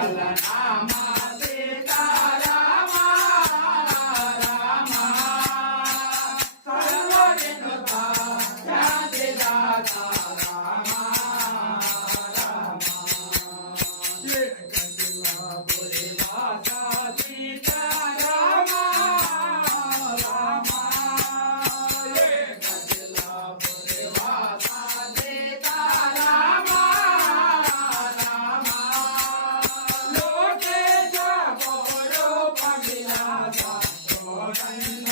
మంగళనామా సీతారామ రామ సర్వవినుత శాంతిదాత రామ రామ జగదిలాపురి వాస సీతారామ రామ జగదిలాపురి వాస సీతారామ రామ లోకేశ గోరూప విలాస గోవింద